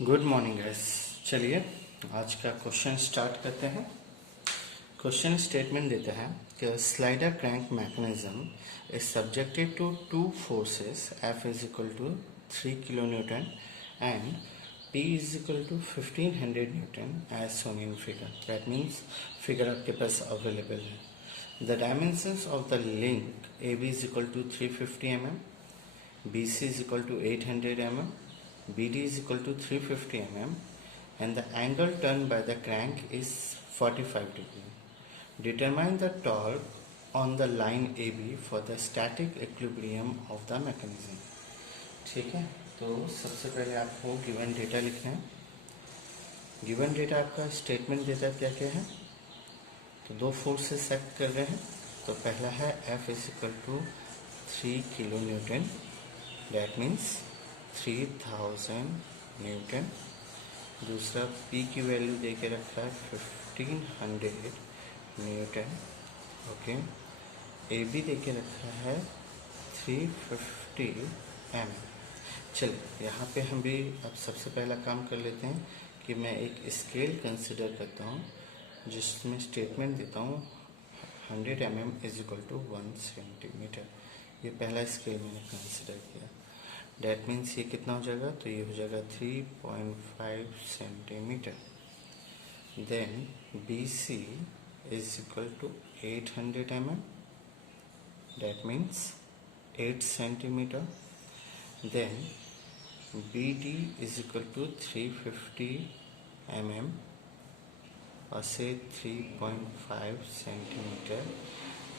Good morning guys. चलिए आज का क्वेश्चन स्टार्ट करते हैं। क्वेश्चन स्टेटमेंट देता है कि slider crank mechanism is subjected to two forces F is equal to 3 kilo newton and P is equal to 1500 newton as shown in figure. That means figure आपके पास available है। The dimensions of the link A B is equal to 350 mm, BC is equal to 800 mm, BD is equal to 350 mm, and the angle turned by the crank is 45 degree. Determine the torque on the line AB for the static equilibrium of the mechanism. ठीक है, तो सबसे पहले आपको given data लिखना है। Given data आपका statement देता है क्या क्या है। तो दो फोर्सेस सेट कर रहे हैं। तो पहला है F is equal to 3 kilo newton, that means 3000 newton. दूसरा P की वैल्यू दे के रखा है 1500 न्यूटन। ओके, ए बी दे के रखा है 350 mm। चलिए यहाँ पे हम भी अब सबसे पहला काम कर लेते हैं कि मैं एक स्केल कंसिडर करता हूँ जिसमें स्टेटमेंट देता हूँ 100 mm is equal to 1 centimetre. ये पहला स्केल मैंने कंसिडर किया। डैट मीन्स ये कितना हो जाएगा, तो ये हो जाएगा 3.5 centimetre. Then BC is equal to 800 mm, that means 8 centimetre. Then BD is equal to 350 mm और से 3.5 सेंटीमीटर।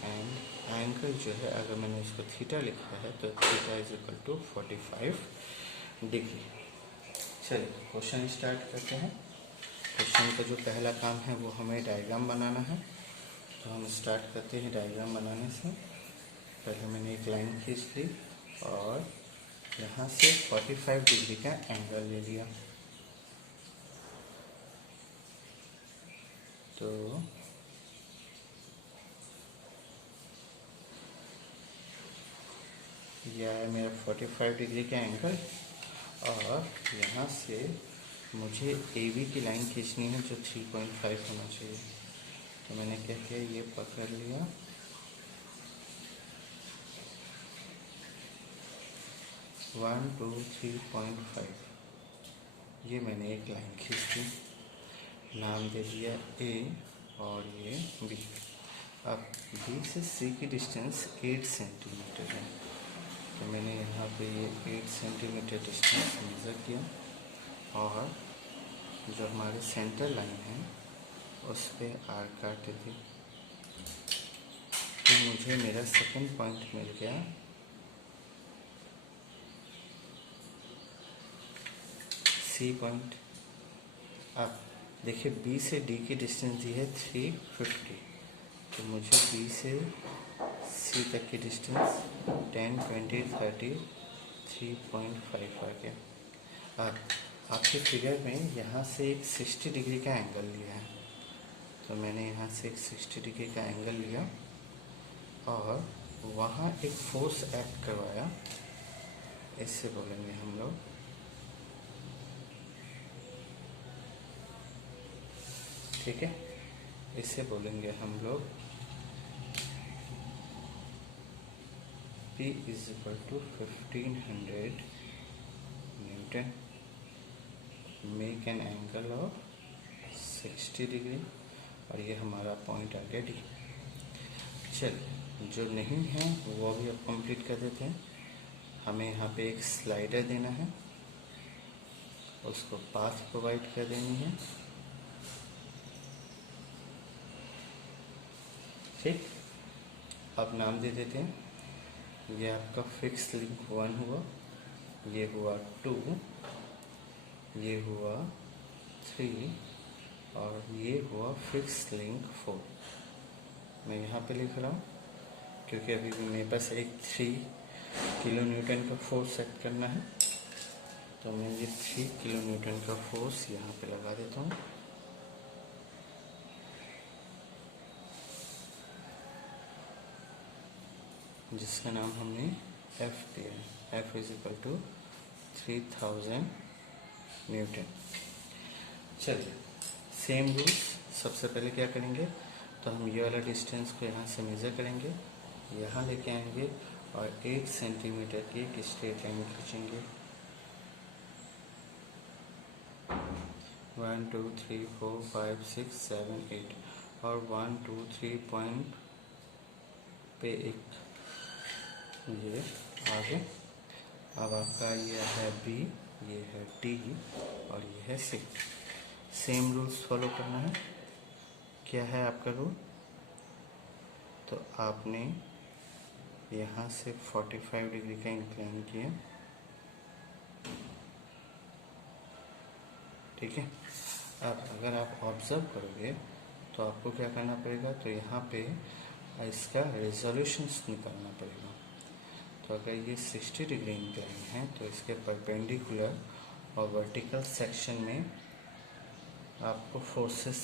एंड एंगल जो है, अगर मैंने इसको थीटा लिखा है तो theta is equal to 45 degree. चलिए क्वेश्चन स्टार्ट करते हैं। क्वेश्चन का जो पहला काम है वो हमें डायग्राम बनाना है। तो हम स्टार्ट करते हैं डायग्राम बनाने से। पहले मैंने एक लाइन खींच ली और यहाँ से 45 डिग्री का एंगल ले लिया। तो यह है मेरा 45 डिग्री का एंगल और यहाँ से मुझे AB की लाइन खींचनी है जो 3.5 होना चाहिए। तो मैंने क्या किया, ये पकड़ लिया, वन टू 3.5, ये मैंने एक लाइन खींच दी, नाम दे दिया A और ये B। अब B से C की डिस्टेंस 8 सेंटीमीटर है। तो मैंने यहाँ पे ये 8 सेंटीमीटर डिस्टेंस मेज़र किया और जो हमारे सेंटर लाइन है उस पर आर्क काट दी। तो मुझे मेरा सेकंड पॉइंट मिल गया C पॉइंट। अब देखिए B से D की डिस्टेंस दी है 350, तो मुझे B से C तक की डिस्टेंस 10, 20, 30, 3.5 आ गया। अब आपके फिगर में यहाँ से एक 60 डिग्री का एंगल लिया है। तो मैंने यहाँ से एक 60 डिग्री का एंगल लिया और वहाँ एक फोर्स एक्ट करवाया। इससे बोलेंगे हम लोग, ठीक है, इससे बोलेंगे हम लोग P is equal to 1500 newton, make an angle of 60 degree और ये हमारा पॉइंट आ गया D। चलिए जो नहीं है वो भी अब कंप्लीट कर देते हैं। हमें यहाँ पे एक स्लाइडर देना है, उसको पाथ प्रोवाइड कर देनी है। ठीक, अब नाम दे देते हैं। ये आपका फिक्स लिंक 1 हुआ, ये हुआ 2, ये हुआ 3 और ये हुआ फिक्स लिंक 4। मैं यहाँ पे लिख रहा हूँ क्योंकि अभी भी मेरे पास एक 3 किलो न्यूटन का फोर्स सेट करना है। तो मैं ये 3 किलो न्यूटन का फोर्स यहाँ पे लगा देता हूँ। जिसका नाम हमने F दिया है। F is equal to 3000 newton. चलिए सेम रूल्स, सबसे पहले क्या करेंगे, तो हम ये वाला डिस्टेंस को यहाँ से मेज़र करेंगे, यहाँ लेके आएंगे और 8 सेंटीमीटर की एक स्ट्रेट लाइन खींचेंगे। 1 2 3 4 5 6 7 8 और 1 2 3 पॉइंट पे एक ये आगे। अब आपका ये है बी, ये है डी और ये है सी। सेम रूल्स फॉलो करना है। क्या है आपका रूल, तो आपने यहाँ से 45 डिग्री का इंक्लाइन किया, ठीक है। अब अगर आप ऑब्जर्व करोगे तो आपको क्या करना पड़ेगा, तो यहाँ पे इसका रेजोल्यूशंस निकालना पड़ेगा। तो अगर ये 60 डिग्री इंक्लाइन है तो इसके परपेंडिकुलर और वर्टिकल सेक्शन में आपको फोर्सेस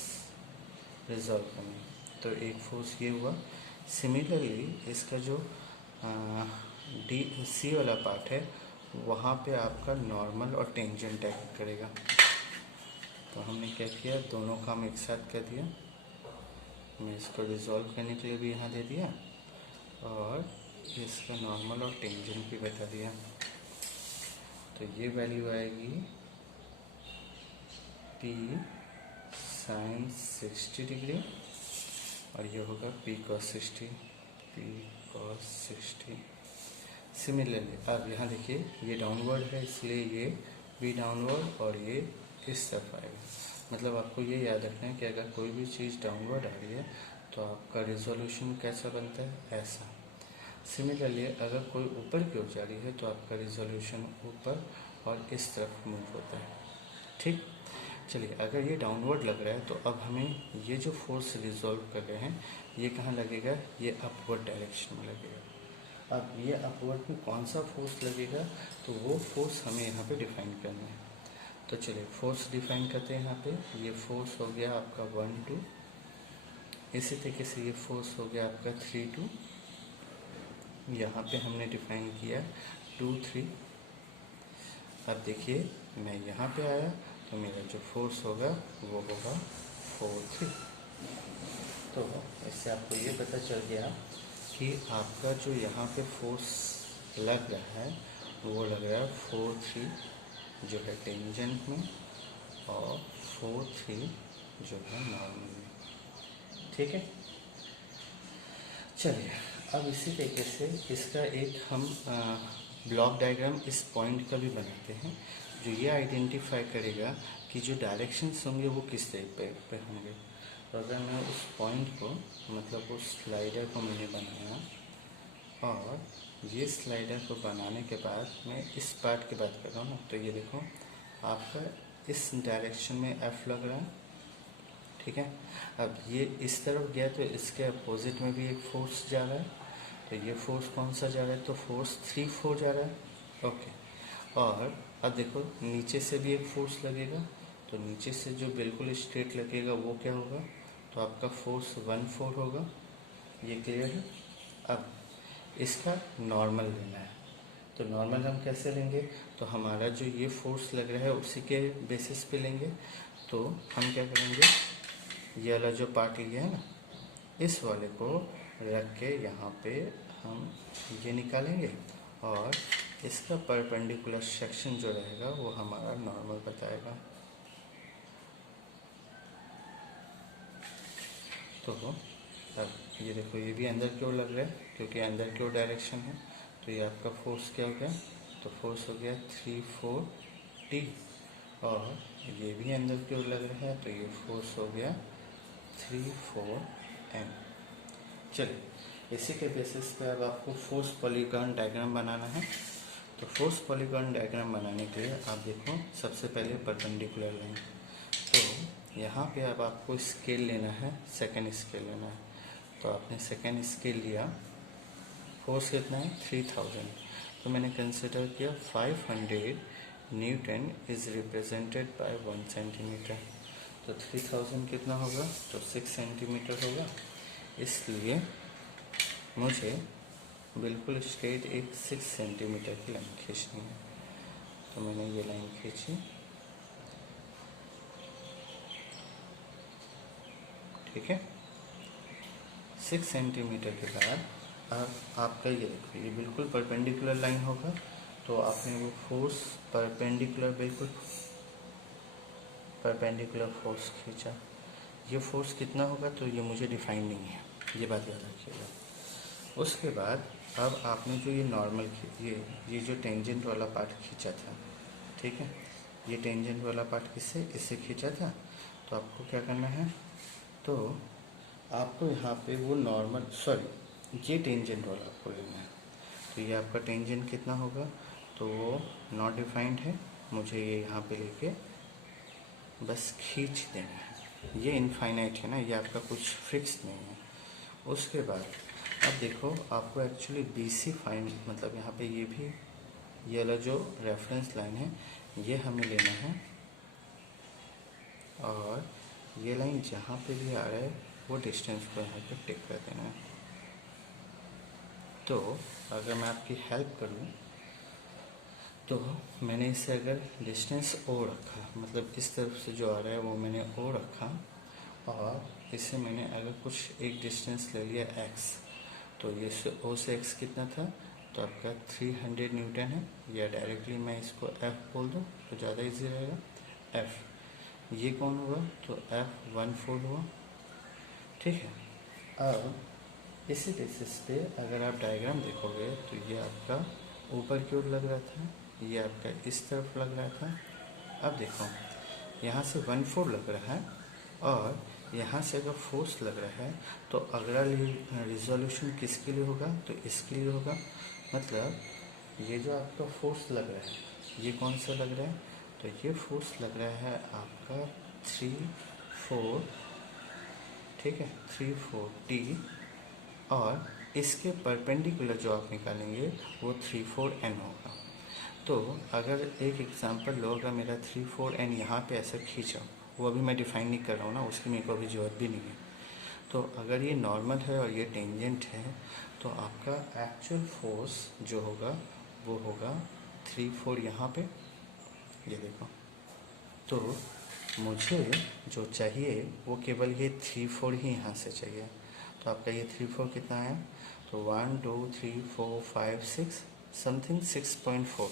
रिजॉल्व करनी। तो एक फोर्स ये हुआ। सिमिलरली इसका जो डी सी वाला पार्ट है वहाँ पे आपका नॉर्मल और टेंजेंट एक्ट करेगा। तो हमने क्या किया, दोनों काम एक साथ कर दिया। मैं इसको रिजॉल्व करने के लिए भी यहाँ दे दिया और इसका नॉर्मल और टेंजेंट भी बता दिया। तो ये वैल्यू आएगी P sin 60 डिग्री और ये होगा P cos 60, P cos 60। Similarly अब यहाँ देखिए ये डाउनवर्ड है इसलिए ये भी डाउनवर्ड और ये इस तरफ आएगा। मतलब आपको ये याद रखना है कि अगर कोई भी चीज़ डाउनवर्ड आ रही है तो आपका रिजोल्यूशन कैसा बनता है, ऐसा। सिमिलरली अगर कोई ऊपर की ओर जा रही है तो आपका रिजोल्यूशन ऊपर और इस तरफ मूव होता है, ठीक। चलिए अगर ये डाउनवर्ड लग रहा है तो अब हमें ये जो फोर्स रिजॉल्व कर रहे हैं ये कहाँ लगेगा, ये अपवर्ड डायरेक्शन में लगेगा। अब ये अपवर्ड में कौन सा फोर्स लगेगा, तो वो फोर्स हमें यहाँ पे डिफाइन करना है। तो चलिए फोर्स डिफाइन करते हैं। यहाँ पे ये फोर्स हो गया आपका 1 2, इसी तरीके से ये फोर्स हो गया आपका 3 2, यहाँ पे हमने डिफाइन किया 2 3। अब देखिए मैं यहाँ पे आया तो मेरा जो फोर्स होगा वो होगा 4 3। तो इससे आपको ये पता चल गया कि आपका जो यहाँ पे फोर्स लग रहा है वो लग रहा है 4 3 जो है टेंजेंट में और 4 3 जो है नॉर्मल में, ठीक है। चलिए अब इसी तरीके से इसका एक हम ब्लॉक डायग्राम इस पॉइंट का भी बनाते हैं जो ये आइडेंटिफाई करेगा कि जो डायरेक्शंस होंगे वो किस तरीके पे होंगे। तो अगर मैं उस पॉइंट को मतलब उस स्लाइडर को मैंने बनाया और ये स्लाइडर को बनाने के बाद मैं इस पार्ट की बात कर रहा हूँ ना, तो ये देखो आपका इस डायरेक्शन में F लग रहा है, ठीक है। अब ये इस तरफ गया तो इसके अपोजिट में भी एक फोर्स जा रहा है, तो ये फोर्स कौन सा जा रहा है, तो फोर्स 3 4 जा रहा है, ओके। और अब देखो नीचे से भी एक फोर्स लगेगा, तो नीचे से जो बिल्कुल स्ट्रेट लगेगा वो क्या होगा, तो आपका फोर्स 1 4 होगा। ये क्लियर है। अब इसका नॉर्मल लेना है, तो नॉर्मल हम कैसे लेंगे, तो हमारा जो ये फोर्स लग रहा है उसी के बेसिस पे लेंगे। तो हम क्या करेंगे, ये वाला जो पार्ट लिया है ना, इस वाले को रख के यहाँ पे हम ये निकालेंगे और इसका परपेंडिकुलर सेक्शन जो रहेगा वो हमारा नॉर्मल बताएगा। तो अब ये देखो ये भी अंदर की ओर लग रहा है क्योंकि अंदर की ओर डायरेक्शन है। तो ये आपका फोर्स क्या हो गया, तो फोर्स हो गया 3 4 T और ये भी अंदर की ओर लग रहा है तो ये फोर्स हो गया 3 4 M। चलिए इसी के बेसिस पे अब आपको फोर्स पॉलीगॉन डायग्राम बनाना है। तो फोर्स पॉलीगॉन डायग्राम बनाने के लिए आप देखो सबसे पहले परपेंडिकुलर लाइन, तो यहाँ पे अब आपको स्केल लेना है, सेकंड स्केल लेना है। तो आपने सेकंड स्केल लिया, फोर्स कितना है 3000, तो मैंने कंसिडर किया 500 Newton is represented by 1 centimetre. तो 3000 कितना होगा, तो 6 सेंटीमीटर होगा। इसलिए मुझे बिल्कुल स्ट्रेट एक 6 सेंटीमीटर की लाइन खींचनी है। तो मैंने ये लाइन खींची ठीक है। 6 सेंटीमीटर के बाद अब आपका ये देखो, ये बिल्कुल परपेंडिकुलर लाइन होगा, तो आपने वो फोर्स परपेंडिकुलर, बिल्कुल परपेंडिकुलर फोर्स खींचा। ये फोर्स कितना होगा तो ये मुझे डिफाइन नहीं है, ये बात याद रखिएगा। उसके बाद अब आपने जो ये नॉर्मल ये जो टेंजेंट वाला पार्ट खींचा था, ठीक है, ये टेंजेंट वाला पार्ट इससे खींचा था, तो आपको क्या करना है, तो आपको यहाँ पे वो नॉर्मल, सॉरी, ये टेंजेंट वाला आपको लेना है। तो ये आपका टेंजेंट कितना होगा, तो वो नॉट डिफाइंड है, मुझे ये यहाँ पे लेके बस खींच देना है। ये इनफाइनाइट है ना, ये आपका कुछ फिक्स नहीं है। उसके बाद अब देखो, आपको एक्चुअली BC फाइन, मतलब यहाँ पे ये भी, ये वाला जो रेफरेंस लाइन है ये हमें लेना है, और ये लाइन जहाँ पे भी आ रहा है वो डिस्टेंस को यहाँ पे टिक कर देना है। तो अगर मैं आपकी हेल्प करूँ तो मैंने इसे अगर डिस्टेंस O रखा, मतलब इस तरफ से जो आ रहा है वो मैंने O रखा, और इससे मैंने अगर कुछ एक डिस्टेंस ले लिया x, तो ये O से x कितना था, तो आपका 300 न्यूटन है, या डायरेक्टली मैं इसको F बोल दूँ तो ज़्यादा इजी रहेगा। F ये कौन हुआ, तो F 1/4 हुआ, ठीक है। अब इसी बेसिस पे अगर आप डायग्राम देखोगे तो ये आपका ऊपर की ओर लग रहा था, ये आपका इस तरफ लग रहा था। अब देखो, यहाँ से 1/4 लग रहा है, और यहाँ से अगर फोर्स लग रहा है तो अगला रिजोल्यूशन किसके लिए होगा, तो इसके लिए होगा। मतलब ये जो आपका फोर्स लग रहा है ये कौन सा लग रहा है, तो ये फोर्स लग रहा है आपका 3/4, ठीक है, 3/4T, और इसके परपेंडिकुलर जो आप निकालेंगे वो 3/4N होगा। तो अगर एक एग्जांपल लो, अगर मेरा 3/4N यहाँ पे ऐसा खींचा, वो अभी मैं डिफाइन नहीं कर रहा हूँ ना, उसकी मेरे को अभी जरूरत भी नहीं है। तो अगर ये नॉर्मल है और ये टेंजेंट है, तो आपका एक्चुअल फोर्स जो होगा वो होगा 3/4 यहाँ पे, ये देखो। तो मुझे जो चाहिए वो केवल ये 3/4 ही यहाँ से चाहिए। तो आपका ये 3/4 कितना है, तो 1 2 3 4 5 6 समथिंग 6.4।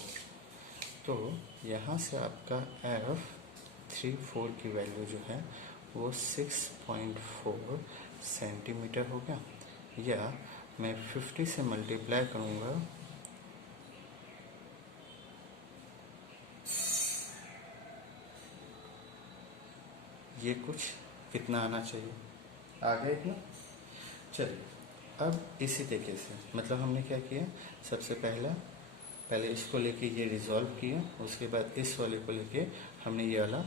तो यहाँ से आपका F 3/4 की वैल्यू जो है वो 6.4 सेंटीमीटर हो गया, या मैं 50 से मल्टीप्लाई करूँगा, ये कुछ कितना आना चाहिए, आ गया इतना। चलिए, अब इसी तरीके से मतलब हमने क्या किया, सबसे पहले इसको लेके ये रिजॉल्व किया, उसके बाद इस वाले को लेके हमने ये वाला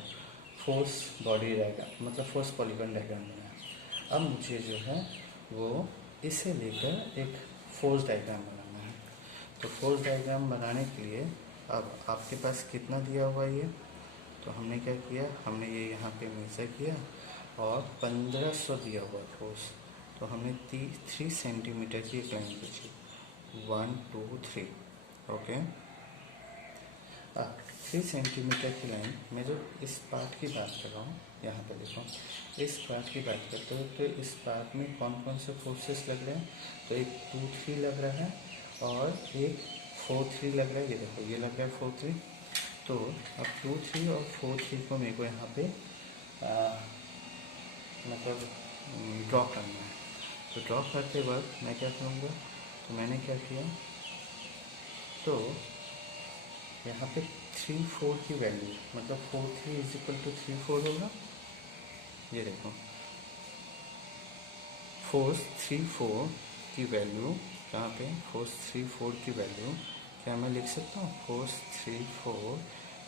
फोर्स बॉडी डायग्राम, मतलब फोर्स पॉलीगॉन डायग्राम बनाया। अब मुझे जो है वो इसे लेकर एक फोर्स डायग्राम बनाना है। तो फोर्स डायग्राम बनाने के लिए अब आपके पास कितना दिया हुआ है ये, तो हमने क्या किया, हमने ये यहाँ पे मेजर किया, और 1500 दिया हुआ फोर्स, तो हमने 3 सेंटीमीटर की एक लाइन खींची, 1 2 3, ओके। 3 सेंटीमीटर की लाइन में जो इस पार्ट की बात कर रहा हूँ, यहाँ पे देखो, इस पार्ट की बात करते हो तो इस पार्ट में कौन कौन से फोर्सेस लग रहे हैं, तो एक 2 3 लग रहा है, और एक 4 3 लग रहा है, ये देखो ये लग रहा है 4 3। तो अब 2 3 और 4 3 को मेरे को यहाँ पे मतलब ड्रॉ करना है। तो ड्रॉ करते वक्त मैं क्या करूँगा, तो मैंने क्या किया, तो यहाँ पे 3/4 की वैल्यू, मतलब 4 3 = 3/4 होगा, ये देखो फोर्स 3/4 की वैल्यू कहाँ पे, फोर्स 3/4 की वैल्यू क्या मैं लिख सकता हूँ, फोर्स 3/4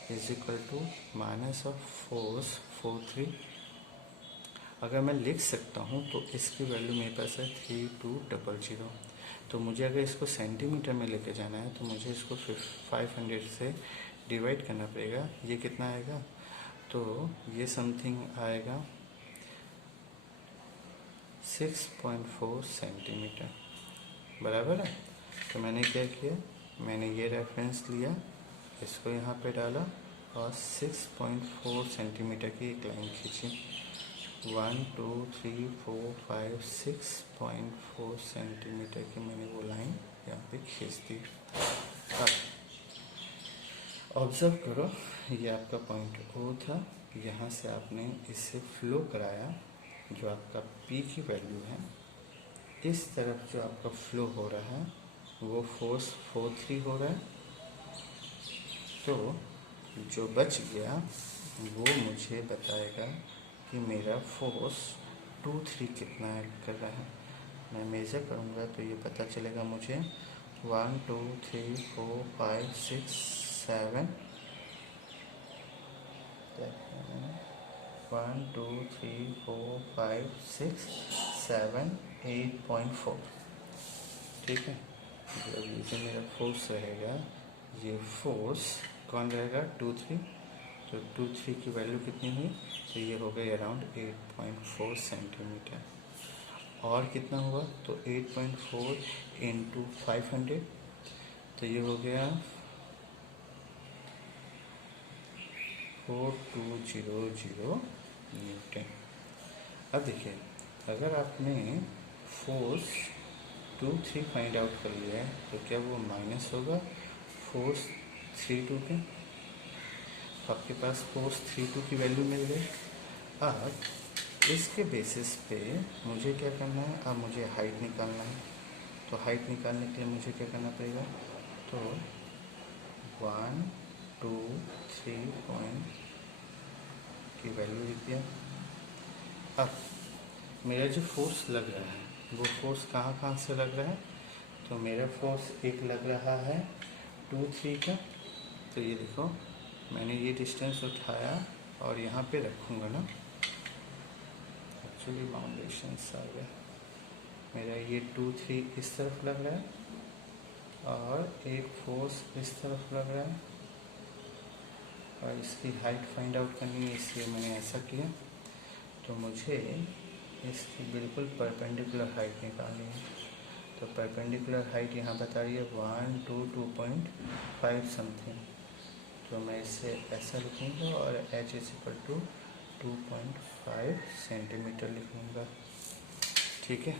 = माइनस ऑफ फोर्स 4 3। अगर मैं लिख सकता हूँ तो इसकी वैल्यू मेरे पास है 3200। तो मुझे अगर इसको सेंटीमीटर में लेके जाना है तो मुझे इसको 500 से डिवाइड करना पड़ेगा। ये कितना आएगा, तो ये समथिंग आएगा 6.4 सेंटीमीटर, बराबर है। तो मैंने क्या किया, मैंने ये रेफरेंस लिया, इसको यहाँ पे डाला, और 6.4 सेंटीमीटर की एक लाइन खींची, 1 2 3 4 5 6.4 सेंटीमीटर की मैंने वो लाइन यहाँ पे खींच दी। अब ऑब्जर्व करो, ये आपका पॉइंट ओ था, यहाँ से आपने इसे फ्लो कराया, जो आपका पी की वैल्यू है इस तरफ जो आपका फ्लो हो रहा है वो फोर्स 4.3 हो रहा है। तो जो बच गया वो मुझे बताएगा कि मेरा फोर्स 2.3 कितना कर रहा है। मैं मेज़र करूँगा तो ये पता चलेगा मुझे 1 2 3 4 5 6 7 1 2 3 4 5 6 7 8.4। ठीक है, जब ये जो मेरा फोर्स रहेगा, ये फोर्स कौन रहेगा 2.3, तो 2.3 की वैल्यू कितनी हुई, तो ये हो गई अराउंड 8.4 सेंटीमीटर। और कितना हुआ, तो 8.4 इंटू 500, तो ये हो गया 4200 न्यूटन। अब देखिए, अगर आपने फोर्स 2.3 फाइंड आउट कर लिया है तो क्या वो माइनस होगा फोर्स 3.2 के? आपके पास फोर्स 3.2 की वैल्यू मिल गई। अब इसके बेसिस पे मुझे क्या करना है, अब मुझे हाइट निकालना है। तो हाइट निकालने के लिए मुझे क्या करना पड़ेगा, तो 1 2 3 पॉइंट की वैल्यू लिख दिया। अब मेरा जो फोर्स लग रहा है वो फोर्स कहाँ कहाँ से लग रहा है, तो मेरा फोर्स एक लग रहा है 2.3 का। तो ये देखो, मैंने ये डिस्टेंस उठाया और यहाँ पे रखूँगा ना, एक्चुअली बाउंडेशंस आ गया। मेरा ये 2.3 इस तरफ लग रहा है और एक फोर्स इस तरफ लग रहा है, और इसकी हाइट फाइंड आउट करनी है इसलिए मैंने ऐसा किया। तो मुझे इसकी बिल्कुल परपेंडिकुलर हाइट निकालनी है। तो परपेंडिकुलर हाइट यहाँ बता रही है 1 2 2.5 समथिंग। तो मैं इसे ऐसा लिखूँगा और h = 2.5 सेंटीमीटर लिखूँगा। ठीक है,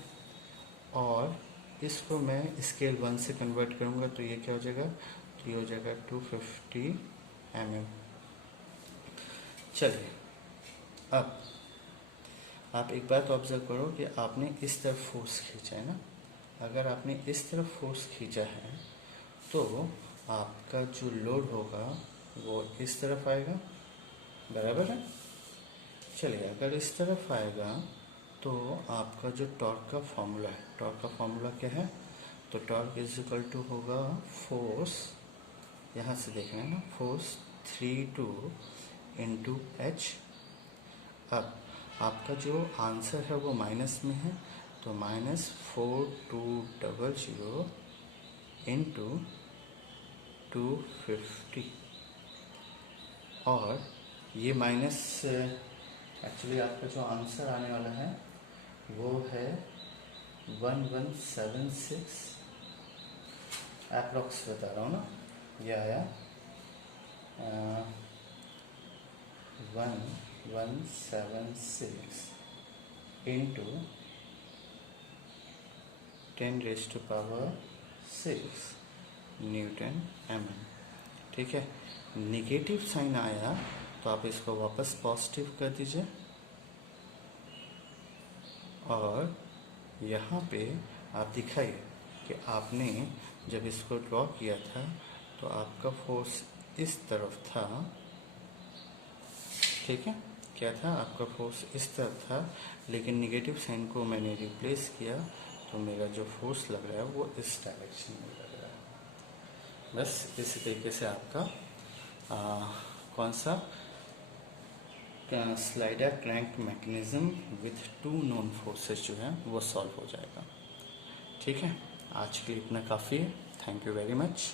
और इसको मैं स्केल 1 से कन्वर्ट करूँगा तो ये क्या हो जाएगा, तो ये हो जाएगा 250 mm। चलिए, अब आप एक बात ऑब्जर्व करो कि आपने इस तरफ फोर्स खींचा है ना। अगर आपने इस तरफ फोर्स खींचा है तो आपका जो लोड होगा वो इस तरफ आएगा, बराबर है। चलिए, अगर इस तरफ आएगा तो आपका जो टॉर्क का फॉर्मूला है, टॉर्क का फॉर्मूला क्या है, तो टॉर्क = होगा फोर्स, यहाँ से देख रहे हैं ना, फोर्स 3.2 इंटू एच। अब आपका जो आंसर है वो माइनस में है, तो -4200 इंटू 250, और ये माइनस एक्चुअली आपका जो आंसर आने वाला है वो है 1176 अप्रॉक्स बता रहा हूँ ना, ये आया 1176 इंटू 10⁻6 न्यूटन mm। ठीक है, निगेटिव साइन आया तो आप इसको वापस पॉजिटिव कर दीजिए, और यहाँ पे आप दिखाइए कि आपने जब इसको ड्रॉ किया था तो आपका फोर्स इस तरफ था। ठीक है, क्या था, आपका फोर्स इस तरफ था, लेकिन निगेटिव साइन को मैंने रिप्लेस किया तो मेरा जो फोर्स लग रहा है वो इस डायरेक्शन में लग रहा है। बस इसी तरीके से आपका कौन सा slider crank mechanism with 2 known forces जो है वो सॉल्व हो जाएगा। ठीक है, आज के लिए इतना काफ़ी है। Thank you very much.